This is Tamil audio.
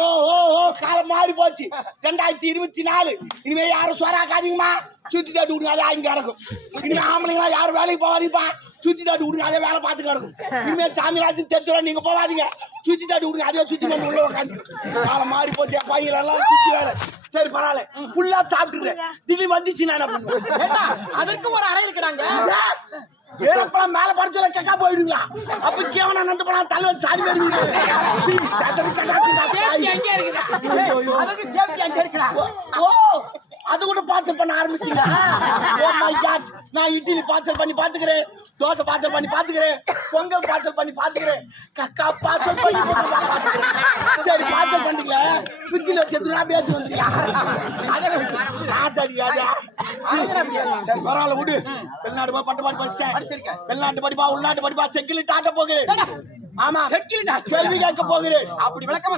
ஓ ஓ ஓ காலம் மாறி போச்சு. ரெண்டாயிரத்தி இருபத்தி நாலு இனிமே யாரும் சொராக்காதீங்கம்மா சுத்தி தாட்டி விடுங்க அதே இங்க கிடக்கும். இனிமே ஆம்பளைங்களா யாரும் வேலைக்கு போகாதீங்கப்பா. சுத்தி தாட்டி விடுங்க அதே வேலை பார்த்து கிடக்கும். இனிமே சாமி ராஜ்யம் தெரிஞ்சு நீங்க போகாதீங்க. சுத்தி தாட்டி விடுங்க அதே சுத்தி வந்து உள்ள உட்காந்து காலம் மாறி போச்சு என் பையன் எல்லாம் சுத்தி வேற. சரி பரவாயில்ல. ஃபுல்லா சாப்பிட்டுறேன் திடீர்னு வந்துச்சு நான் என்ன பண்ணுவேன் அதற்கு ஒரு அறை இருக்கிறாங்க ஏறப்பழம் மேல பறிச்சல கேக்கா போயிடுங்களா அப்ப கேவனா நந்து போனா தள்ள வச்சு சாடி வருவீங்க ஓ அது கூட பார்சல் பண்ண ஆரம்பிச்சீங்க ஓ மை காட் நான் இட்லி பார்சல் பண்ணி பாத்துக்கிறேன் தோசை பார்சல் பண்ணி பாத்துக்கிறேன் பொங்கல் பார்சல் பண்ணி பாத்துக்கிறேன் கக்கா பார்சல் பண்ணி. சரி பார்சல் பண்ணீங்களா பிச்சில வச்சு பேசி வந்துக்கலாம் ஆட்டாடிக்காதா சரி. பரவாயில்ல விடு. வெளிநாடு போய் பட்டு பாட்டு படிச்சேன். வெளிநாட்டு படிப்பா உள்நாட்டு படிப்பா செக்கிலி டாக்க போகிறேன். ஆமா. செக்கிலி கேள்வி கேட்க போகிறேன். அப்படி விளக்கமா